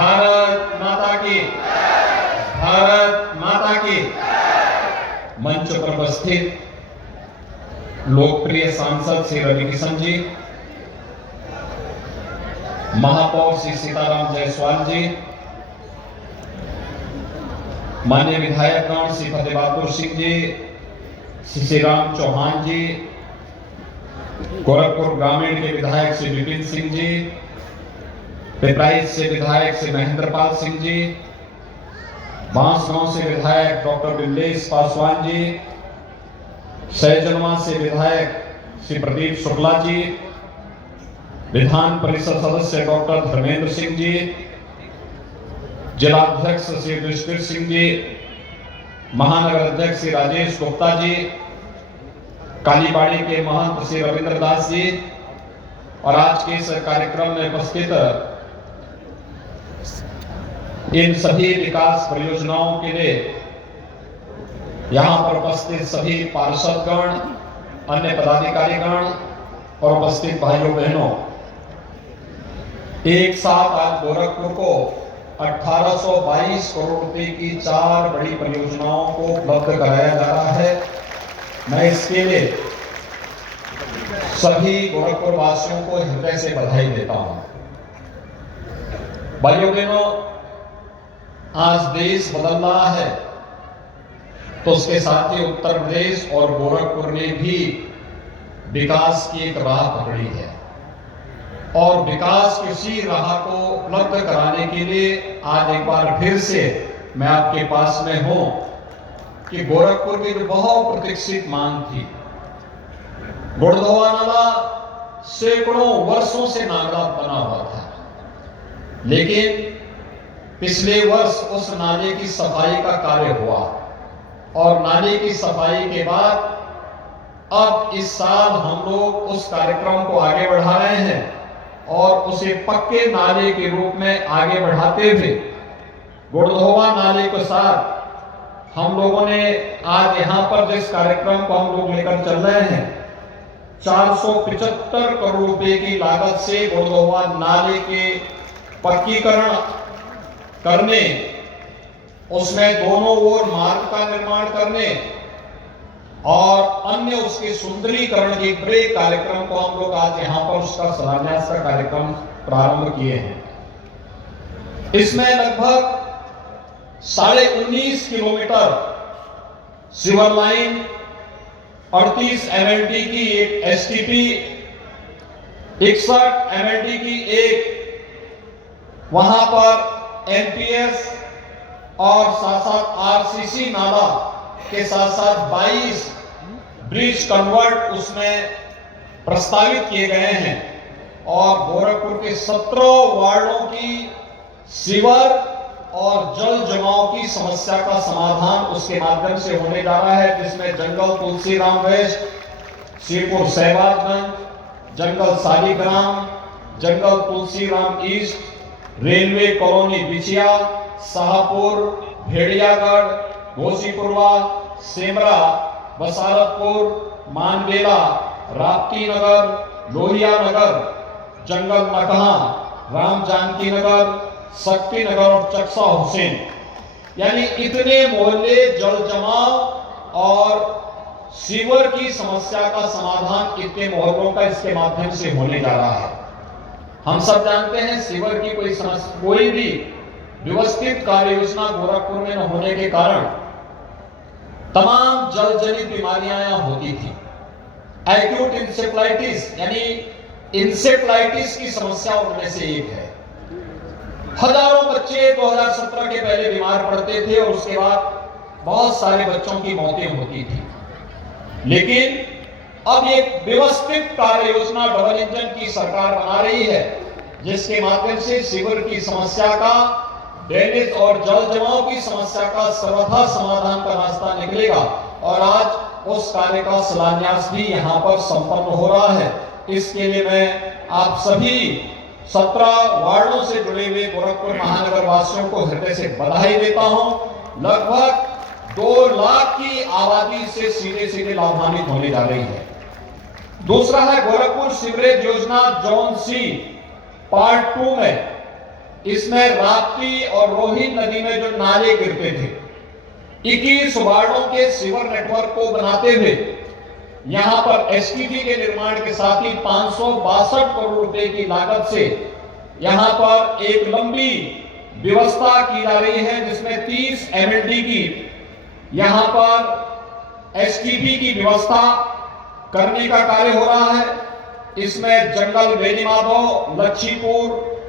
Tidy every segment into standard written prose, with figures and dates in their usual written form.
भारत माता की, भारत माता की। मंच पर उपस्थित लोकप्रिय सांसद श्री रवि किशन जी, महापौर श्री सीताराम जायसवाल जी, माननीय विधायकगण श्री फतेह बहादुर सिंह जी, श्री राम चौहान जी, गोरखपुर ग्रामीण के विधायक श्री विपिन सिंह जी, पिपराइच से विधायक श्री महेंद्रपाल सिंह जी, बांसगांव से विधायक डॉक्टर बिमलेश पासवान जी, सैजनवा से विधायक श्री प्रदीप शुक्ला जी, विधान परिषद सदस्य डॉक्टर धर्मेंद्र सिंह जी, जिलाध्यक्ष श्री युधिष्ठिर सिंह जी, महानगर अध्यक्ष श्री राजेश गुप्ता जी, कालीबाड़ी के महंत श्री रविंद्र दास जी और आज के इस कार्यक्रम में उपस्थित इन सभी विकास परियोजनाओं के लिए यहां पर उपस्थित सभी पार्षदगण, अन्य पदाधिकारीगण और उपस्थित भाइयों बहनों, एक साथ आज गोरखपुर को 1822 करोड़ रुपए की 4 बड़ी परियोजनाओं को उपलब्ध कराया जा रहा है। मैं इसके लिए सभी गोरखपुर वासियों को हृदय से बधाई देता हूं। भाइयों बहनों, आज देश बदल रहा है तो उसके साथ ही उत्तर प्रदेश और गोरखपुर ने भी विकास की एक राह पकड़ी है और विकास की उसी राह को उपलब्ध कराने के लिए आज एक बार फिर से मैं आपके पास में हूं कि गोरखपुर की जो बहुत प्रतीक्षित मांग थी, गुड़धोवा नाला सैकड़ों वर्षों से नाला बना हुआ था, लेकिन पिछले वर्ष उस नाले की सफाई का कार्य हुआ और नाले की सफाई के बाद अब इस साल हम लोग उस कार्यक्रम को आगे बढ़ा रहे हैं और उसे पक्के नाले के रूप में आगे बढ़ाते हुए गुड़धोवा नाले के साथ हम लोगों ने आज यहां पर जिस कार्यक्रम को हम लोग लेकर चल रहे हैं, 475 करोड़ रुपए की लागत से गुड़धोवा नाले के पक्कीकरण करने, उसमें दोनों ओर मार्ग का निर्माण करने और अन्य उसके सुंदरीकरण के बड़े कार्यक्रम को हम लोग आज यहां पर उसका शिलान्यास का कार्यक्रम प्रारंभ किए हैं। इसमें लगभग 19.5 किलोमीटर सिवर लाइन, 38 MLD की एक STP, 61 MLD की एक वहां पर NPS और साथ साथ RCC नाला के साथ साथ 22 ब्रिज कन्वर्ट उसमें प्रस्तावित किए गए हैं और गोरखपुर के 17 वार्डों की सीवर और जल जमाव की समस्या का समाधान उसके माध्यम से होने जा रहा है, जिसमें जंगल तुलसीराम वेस्ट, श्रीपुर सहबाजगंज, जंगल सालीग्राम, जंगल तुलसीराम ईस्ट, रेलवे कॉलोनी बिछिया, शाहपुर, भेड़ियागढ़, घोसीपुरवा, सेमरा, बसारतपुर, मानबेला, राप्ती नगर, लोहिया नगर, जंगल नकहा, राम जानकी नगर, शक्ति नगर और चक्सा हुसैन, यानी इतने मोहल्ले जल जमाव और सीवर की समस्या का समाधान इतने मोहल्लों का इसके माध्यम से होने जा रहा है। हम सब जानते हैं सीवर की कोई भी व्यवस्थित कार्य योजना गोरखपुर में न होने के कारण तमाम जल जनित बीमारियां यहां होती थी। एक्यूट इंसेफ्लाइटिस यानी इंसेफ्लाइटिस की समस्या उनमें से एक है। हजारों बच्चे 2017 के पहले बीमार पड़ते थे और उसके बाद बहुत सारे बच्चों की मौतें होती थी, लेकिन अब एक व्यवस्थित कार्य योजना डबल इंजन की सरकार बना रही है, जिसके माध्यम से सीवर की समस्या का, ड्रेनेज और जल जमाव की समस्या का सर्वथा समाधान का रास्ता निकलेगा और आज उस कार्य का शिलान्यास भी यहां पर संपन्न हो रहा है। इसके लिए मैं आप सभी 17 वार्डों से जुड़े हुए गोरखपुर महानगर वासियों को हृदय से बधाई देता हूं। लगभग 2 लाख की आबादी से सीधे सीधे लाभान्वित होने जा रही है। दूसरा है गोरखपुर सीवरेज योजना जोन सी पार्ट 2 में इसमें राप्ती और रोहिन नदी में जो नाले गिरते थे, 21 वार्डों के सीवर नेटवर्क को बनाते हुए यहां पर एसटीपी के निर्माण के साथ ही 562 करोड़ रुपए की लागत से यहां पर एक लंबी व्यवस्था की जा रही है, जिसमें 30 एमएलडी की यहां पर एसटीपी की व्यवस्था करने का कार्य हो रहा है। इसमें जंगल बेनीमाधव, लच्छीपुर,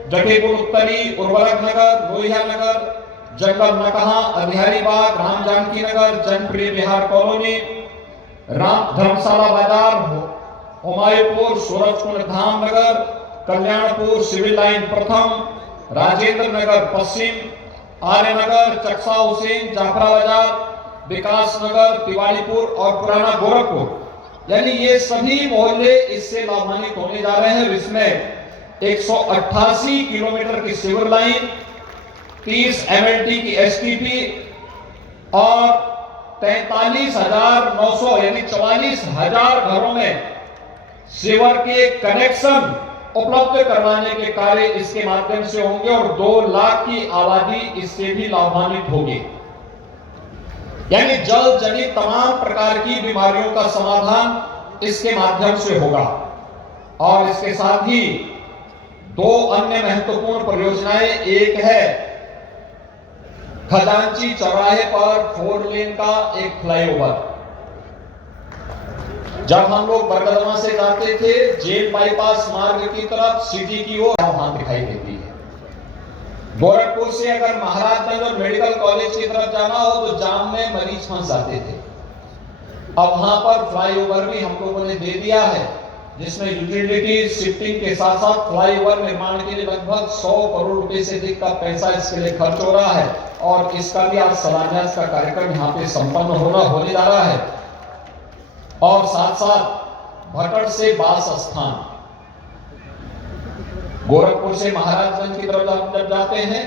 जटेपुर उत्तरी, उर्वरक नगर, लोहिया नगर, जंगल नकहा, अधिहारी बाग, राम जानकी नगर, जनप्रिय विहार कॉलोनी, राम धर्मशाला बाजार, हुमायूंपुर, सूरजकुंड धाम नगर, कल्याणपुर, सिविल लाइन प्रथम, राजेंद्र नगर पश्चिम, आर्य नगर, चक्सा हुसैन, जाफरा बाजार, विकास नगर, तिवारीपुर और पुराना गोरखपुर, यानी ये सभी मोहल्ले इससे लाभान्वित होने जा रहे हैं। इसमें 188 किलोमीटर की सिवर लाइन, 30 एमएलटी की एसटीपी और 43,900 यानी 44,000 घरों में सीवर के कनेक्शन उपलब्ध करवाने के कार्य इसके माध्यम से होंगे और 2 लाख की आबादी इससे भी लाभान्वित होगी। यानी जल जनित तमाम प्रकार की बीमारियों का समाधान इसके माध्यम से होगा। और इसके साथ ही 2 अन्य महत्वपूर्ण परियोजनाएं, एक है खजांची चौराहे पर 4 लेन का एक फ्लाईओवर। जब हम लोग बरगदमा से जाते थे जेल बाईपास मार्ग की तरफ सिटी की ओर वहां दिखाई देती है। गोरखपुर से अगर महाराजगंज और मेडिकल कॉलेज की तरफ जाना हो तो जाम में मरीज फंस जाते थे। अब वहां पर फ्लाईओवर भी हम लोगों ने दे दिया है, जिसमें यूटिलिटी शिफ्टिंग के साथ साथ फ्लाईओवर निर्माण के लिए लगभग 100 करोड़ रुपए से अधिक का पैसा इसके लिए खर्च हो रहा है। और इसका भी आज शिलान्यास का कार्यक्रम यहाँ पे संपन्न होने जा रहा है। और साथ साथ भटड़ से बास स्थान, गोरखपुर से महाराजगंज की तरफ जब जाते हैं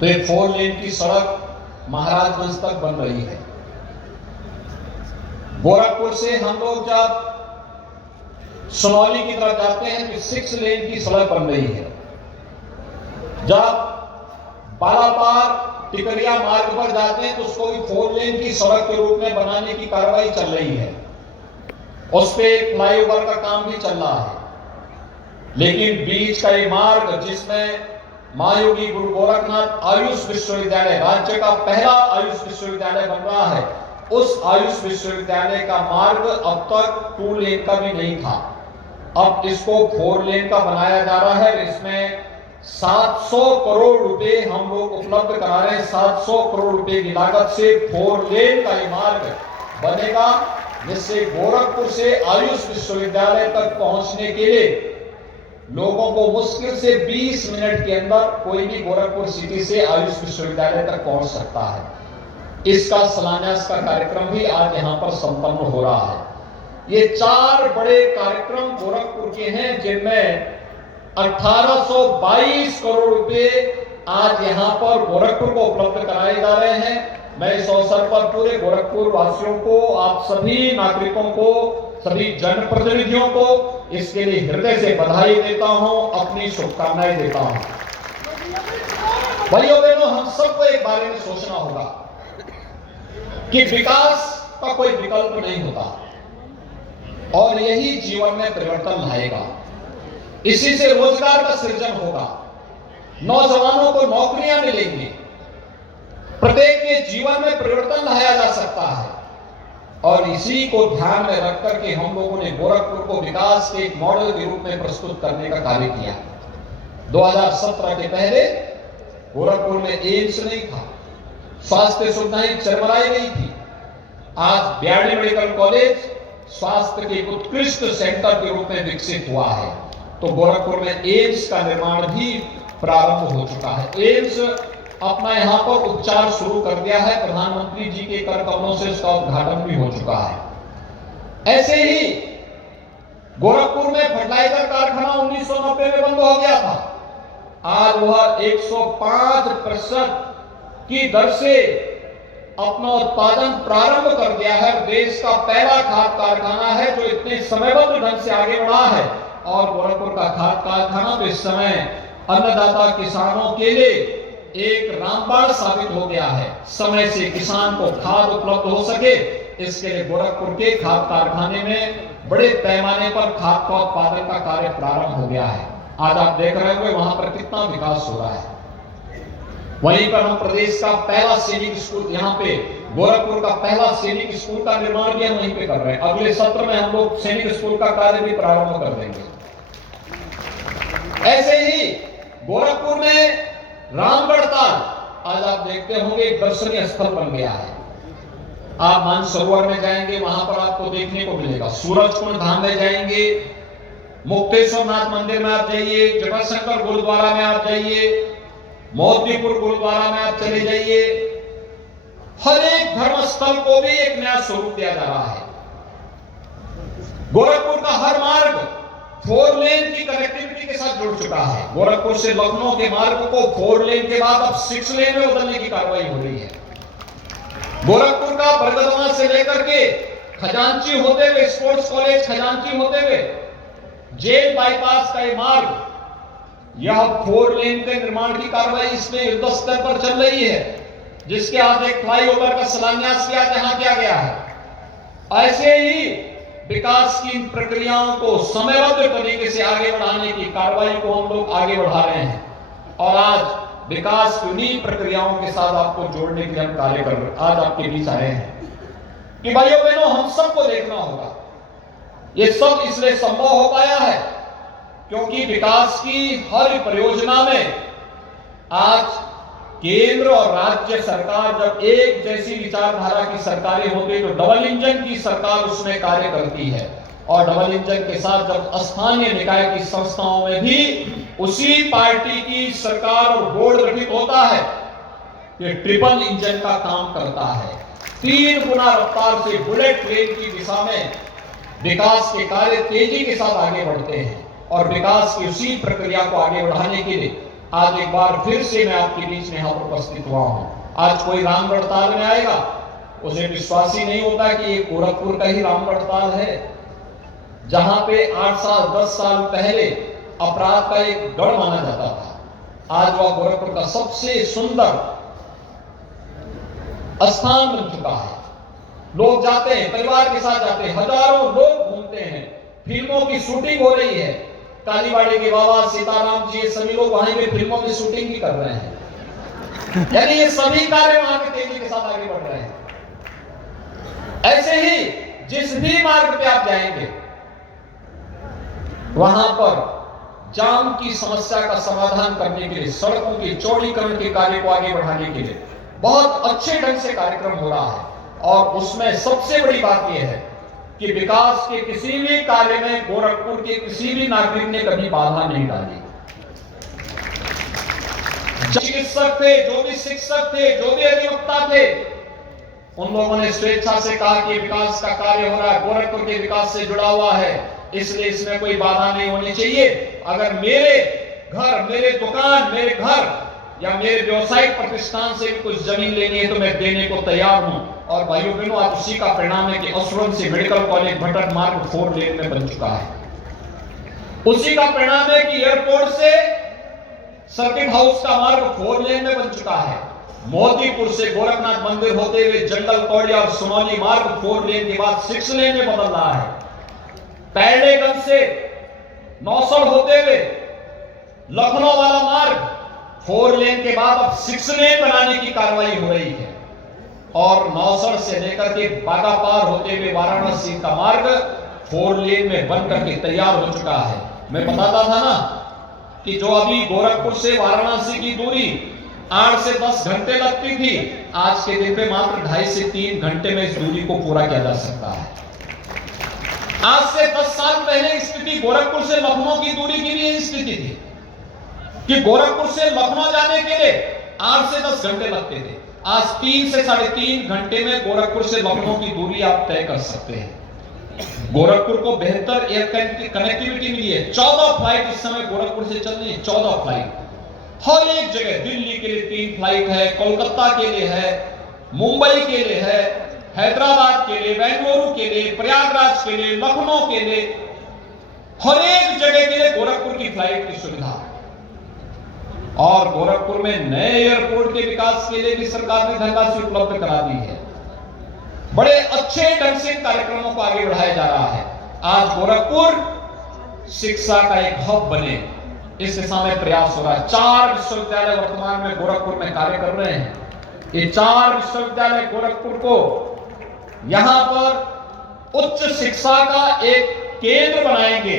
तो एक 4 लेन की सड़क महाराजगंज तक बन रही है। गोरखपुर से हम लोग जब सुनौली की तरफ जाते हैं तो 6 लेन की सड़क बन रही है। जब बालापार टिकरिया मार्ग पर जाते हैं तो उसको भी 4 लेन की सड़क के रूप में बनाने की कार्रवाई चल रही है। उस पे फ्लाईओवर का काम भी चल रहा है। लेकिन बीच का ये मार्ग, जिसमें महायोगी गुरु गोरखनाथ आयुष विश्वविद्यालय, राज्य का पहला आयुष विश्वविद्यालय बन रहा है, उस आयुष विश्वविद्यालय का मार्ग अब तक 2 लेन का भी नहीं था। अब इसको 4 लेन का बनाया जा रहा है। इसमें 700 करोड़ रुपए हम लोग उपलब्ध करा रहे हैं। 700 करोड़ रुपए की लागत से 4 लेन का ये मार्ग बनेगा, जिससे गोरखपुर से आयुष विश्वविद्यालय तक पहुंचने के लिए लोगों को मुश्किल से 20 मिनट के अंदर कोई भी गोरखपुर सिटी से आयुष विश्वविद्यालय तक पहुंच सकता है। इसका शिलान्यास का कार्यक्रम भी आज यहां पर संपन्न हो रहा है। ये 4 बड़े कार्यक्रम गोरखपुर के हैं, जिनमें 1822 करोड़ रुपए आज यहां पर गोरखपुर को उपलब्ध कराए जा रहे हैं। मैं इस अवसर पर पूरे गोरखपुर वासियों को, आप सभी नागरिकों को, सभी जनप्रतिनिधियों को इसके लिए हृदय से बधाई देता हूं, अपनी शुभकामनाएं देता हूं। भाइयों बहनों, हम सबको एक बारे में सोचना होगा कि विकास का कोई विकल्प नहीं होता और यही जीवन में परिवर्तन लाएगा। इसी से रोजगार का सृजन होगा, नौजवानों को नौकरियां मिलेंगी, प्रत्येक के जीवन में परिवर्तन लाया जा सकता है। और इसी को ध्यान में रख करके हम लोगों ने गोरखपुर को विकास के एक मॉडल के रूप में प्रस्तुत करने का कार्य किया। 2017 के पहले गोरखपुर में एम्स नहीं था, स्वास्थ्य सुविधाएं चरमराई गई थी। आज ब्याडी मेडिकल कॉलेज स्वास्थ्य के उत्कृष्ट सेंटर के रूप में विकसित हुआ है। तो गोरखपुर में एम्स का निर्माण भी प्रारंभ हो चुका है। एम्स अपना यहां पर उपचार शुरू कर दिया है। प्रधानमंत्री जी के कर कमलों से उसका उद्घाटन भी हो चुका है। ऐसे ही गोरखपुर में फर्टिलाइजर कारखाना 1990 में बंद हो गया था। आज वह 105% की दर से अपना उत्पादन प्रारंभ कर दिया है। देश का पहला खाद कारखाना है जो इतने समयबद्ध ढंग से आगे बढ़ा है। और गोरखपुर का खाद कारखाना तो इस समय अन्नदाता किसानों के लिए एक रामबाण साबित हो गया है। समय से किसान को खाद उपलब्ध हो सके, इसके लिए गोरखपुर के खाद कारखाने में बड़े पैमाने पर खाद का उत्पादन का कार्य प्रारंभ हो गया है। आज आप देख रहे होंगे वहां पर कितना विकास हो रहा है। वहीं पर हम प्रदेश का पहला सैनिक स्कूल, यहाँ पे गोरखपुर का पहला सैनिक स्कूल का निर्माण भी हम वहीं पे कर रहे हैं। अगले सत्र में हम लोग सैनिक स्कूल का कार्य भी प्रारंभ कर देंगे। ऐसे ही गोरखपुर में रामगढ़ ताल आज आप देखते होंगे एक दर्शनीय स्थल बन गया है। आप मानसरोवर में जाएंगे, वहां पर आपको देखने को मिलेगा। सूरजकुंड धाम में जाएंगे, मुक्तेश्वर नाथ मंदिर में आप जाइए, जटाशंकर गुरुद्वारा में आप जाइए, मोतीपुर गुरुद्वारा में आप चले जाइए। हर एक धर्म स्थल को भी एक नया स्वरूप दिया जा रहा है। गोरखपुर का हर मार्ग 4 लेन की कनेक्टिविटी के साथ जुड़ चुका है। गोरखपुर से लखनऊ के मार्ग को 4 लेन के बाद अब 6 लेन में बदलने की कार्रवाई हो रही है। गोरखपुर का बरगदवा से लेकर के खजांची होते हुए, स्पोर्ट्स कॉलेज खजांची होते हुए जेल बाईपास का ये मार्ग, यह 4 लेन के निर्माण की कार्रवाई इसमें युद्ध स्तर पर चल रही है, जिसके आज एक फ्लाईओवर का शिलान्यास किया जहां किया गया है। ऐसे ही विकास की इन प्रक्रियाओं को समयबद्ध तरीके से आगे बढ़ाने की कार्रवाई को हम लोग आगे बढ़ा रहे हैं। और आज विकास की उन्हीं प्रक्रियाओं के साथ आपको जोड़ने के लिए हम कार्य कर रहे हैं। आज आपके बीच आए हैं कि भाइयों बहनों, हम सबको देखना होगा। ये सब इसलिए संभव हो पाया है क्योंकि विकास की हर परियोजना में आज केंद्र और राज्य सरकार जब एक जैसी विचारधारा की सरकारें होती है तो डबल इंजन की सरकार उसमें कार्य करती है। और डबल इंजन के साथ जब स्थानीय निकाय की संस्थाओं में भी उसी पार्टी की सरकार और बोर्ड गठित होता है, ये ट्रिपल इंजन का काम करता है। 3 गुना रफ्तार से बुलेट ट्रेन की दिशा में विकास के कार्य तेजी के साथ आगे बढ़ते हैं। और विकास की उसी प्रक्रिया को आगे बढ़ाने के लिए आज एक बार फिर से मैं आपके बीच में यहां पर उपस्थित हुआ हूं। आज कोई रामगढ़ ताल में आएगा, उसे विश्वास ही नहीं होता कि ये गोरखपुर का ही रामगढ़ ताल है, जहां पे 8 साल 10 साल पहले अपराध का एक गढ़ माना जाता था। आज वह गोरखपुर का सबसे सुंदर स्थान बन चुका है। लोग जाते हैं, परिवार के साथ जाते हैं, हजारों लोग घूमते हैं। फिल्मों की शूटिंग हो रही है। कालीबाड़ी के बाबा सीताराम जी, सभी लोग वहीं पे फिल्मों की शूटिंग भी कर रहे हैं। यानी ये सभी कार्य वहां पे तेजी के साथ आगे बढ़ रहे हैं। ऐसे ही जिस भी मार्ग पे आप जाएंगे वहां पर जाम की समस्या का समाधान करने के लिए, सड़कों के चौड़ीकरण के कार्य को आगे बढ़ाने के लिए बहुत अच्छे ढंग से कार्यक्रम हो रहा है। और उसमें सबसे बड़ी बात यह है कि विकास के किसी भी कार्य में गोरखपुर के किसी भी नागरिक ने कभी बाधा नहीं डाली। चिकित्सक थे, जो भी शिक्षक थे, जो भी अधिवक्ता थे, उन लोगों ने स्वेच्छा से कहा कि विकास का कार्य हो रहा है, गोरखपुर के विकास से जुड़ा हुआ है, इसलिए इसमें कोई बाधा नहीं होनी चाहिए। अगर मेरे घर, मेरे दुकान, मेरे घर या मेरे व्यवसायिक प्रतिष्ठान से भी कुछ जमीन लेनी है तो मैं देने को तैयार हूं। और भाइयों बहनों, आज उसी का परिणाम है कि असुरन से मेडिकल कॉलेज भटक मार्ग 4 लेन में बन चुका है। उसी का परिणाम है कि एयरपोर्ट से सर्किट हाउस का मार्ग 4 लेन में बन चुका है। मोतीपुर से गोरखनाथ मंदिर होते हुए जंगल कौड़िया और सोनौली मार्ग 4 लेन के बाद 6 लेन में बदल रहा है। पैडेगंज से नौसड़ होते हुए लखनऊ वाला मार्ग 4 लेन के बाद अब 6 लेन बनाने की कार्रवाई हो रही है। और नौसड़ से लेकर के बागापार होते हुए वाराणसी का मार्ग 4 लेन में बन करके तैयार हो चुका है। मैं बताता था ना कि जो अभी गोरखपुर से वाराणसी की दूरी 8 से 10 घंटे लगती थी, आज के दिन पे मात्र 2.5 से 3 घंटे में इस दूरी को पूरा किया जा सकता है। आज से 10 साल पहले स्थिति गोरखपुर से लखनऊ की दूरी की भी यही स्थिति थी कि गोरखपुर से लखनऊ जाने के लिए 8 से 10 घंटे लगते थे। आज 3 से 3.5 घंटे में गोरखपुर से लखनऊ की दूरी आप तय कर सकते हैं। गोरखपुर को बेहतर एयर कनेक्टिविटी मिली है। 14 फ्लाइट इस समय गोरखपुर से चल रही है। 14 फ्लाइट हर एक जगह। दिल्ली के लिए 3 फ्लाइट है, कोलकाता के लिए है, मुंबई के लिए है, हैदराबाद के लिए, बेंगलुरु के लिए, प्रयागराज के लिए, लखनऊ के लिए, हर एक जगह के लिए गोरखपुर की फ्लाइट की सुविधा। और गोरखपुर में नए एयरपोर्ट के विकास के लिए भी सरकार ने धनराशि उपलब्ध करा दी है। बड़े अच्छे ढंग से कार्यक्रमों को आगे बढ़ाया जा रहा है। आज गोरखपुर शिक्षा का एक हब बने, इस दिशा में प्रयास हो रहा है। 4 विश्वविद्यालय वर्तमान में गोरखपुर में कार्य कर रहे हैं। ये 4 विश्वविद्यालय गोरखपुर को यहां पर उच्च शिक्षा का एक केंद्र बनाएंगे,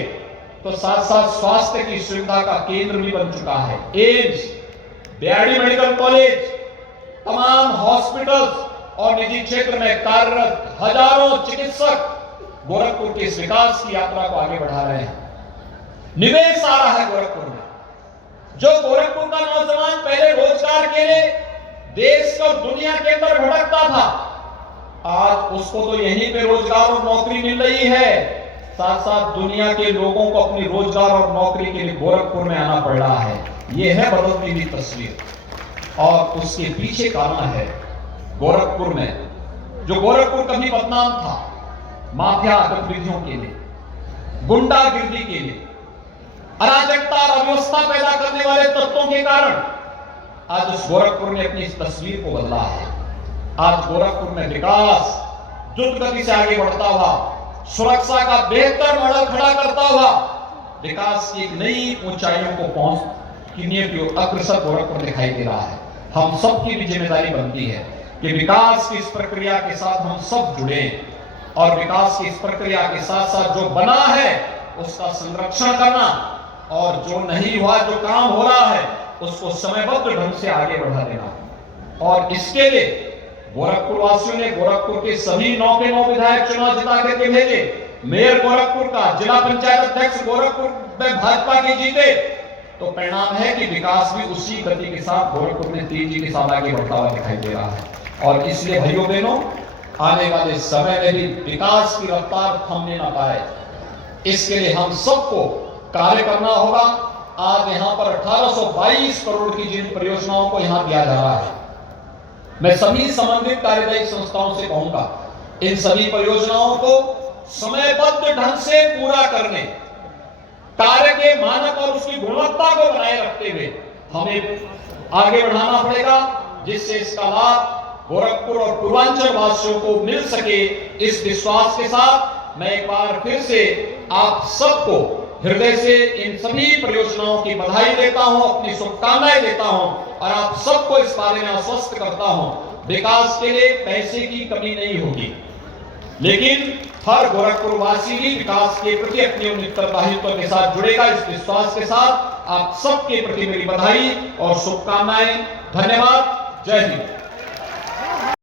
तो साथ साथ स्वास्थ्य की सुविधा का केंद्र भी बन चुका है। एम्स, बीआरडी मेडिकल कॉलेज, तमाम हॉस्पिटल्स और निजी क्षेत्र में कार्यरत हजारों चिकित्सक गोरखपुर के इस विकास की यात्रा को आगे बढ़ा रहे हैं। निवेश आ रहा है गोरखपुर में। जो गोरखपुर का नौजवान पहले रोजगार के लिए देश और दुनिया के अंदर भटकता था, आज उसको तो यहीं पे रोजगार और नौकरी मिल रही है। साथ साथ दुनिया के लोगों को अपनी रोजगार और नौकरी के लिए गोरखपुर में आना पड़ रहा है। यह है बदलती हुई तस्वीर। और उसके पीछे कारण है गोरखपुर में, जो गोरखपुर कभी बदनाम था माफिया गतिविधियों के लिए, गुंडागिर्दी के लिए, अराजकता और अव्यवस्था पैदा करने वाले तत्वों के कारण आज उस गोरखपुर ने अपनी इस तस्वीर को बदला है। आज गोरखपुर में विकास द्रुत गति से आगे बढ़ता हुआ, सुरक्षा का बेहतर मॉडल खड़ा करता हुआ विकास की एक नई ऊंचाइयों को पहुंचने की ओर अग्रसर गोरखपुर दिखाई दे रहा है। हम सबकी भी जिम्मेदारी बनती है कि विकास की इस प्रक्रिया के साथ हम सब जुड़े और विकास की इस प्रक्रिया के साथ साथ जो बना है उसका संरक्षण करना, और जो नहीं हुआ, जो काम हो रहा है उसको समयबद्ध ढंग से आगे बढ़ा देना। और इसके लिए गोरखपुर वासियों ने गोरखपुर के सभी 9 के 9 विधायक चुनाव जिता करके भेजे। मेयर गोरखपुर का, जिला पंचायत अध्यक्ष गोरखपुर में भाजपा के जीते, तो परिणाम है कि विकास भी उसी गति के साथ गोरखपुर में तेजी के साथ आगे बढ़ता हुआ दिखाई दे रहा है। और इसलिए भाइयों बहनों, आने वाले समय में भी विकास की रफ्तार थमने ना पाए, इसके लिए हम सबको कार्य करना होगा। आज यहां पर 1822 करोड़ की जिन परियोजनाओं को यहां दिया जा रहा है, मैं सभी संबंधित कार्यदायी संस्थाओं से कहूंगा, इन सभी परियोजनाओं को समयबद्ध ढंग से पूरा करने, कार्य के मानक और उसकी गुणवत्ता को बनाए रखते हुए हमें आगे बढ़ाना पड़ेगा, जिससे इसका लाभ गोरखपुर और पूर्वांचल वासियों को मिल सके। इस विश्वास के साथ मैं एक बार फिर से आप सबको हृदय से इन सभी परियोजनाओं की बधाई देता हूं, अपनी शुभकामनाएं देता हूं और आप सबको इस बारे में आश्वस्त करता हूं, विकास के लिए पैसे की कमी नहीं होगी, लेकिन हर गोरखपुर वासी भी विकास के प्रति अपने उत्तरदायित्व के साथ जुड़ेगा। इस विश्वास के साथ आप सबके प्रति मेरी बधाई और शुभकामनाएं। धन्यवाद। जय हिंद।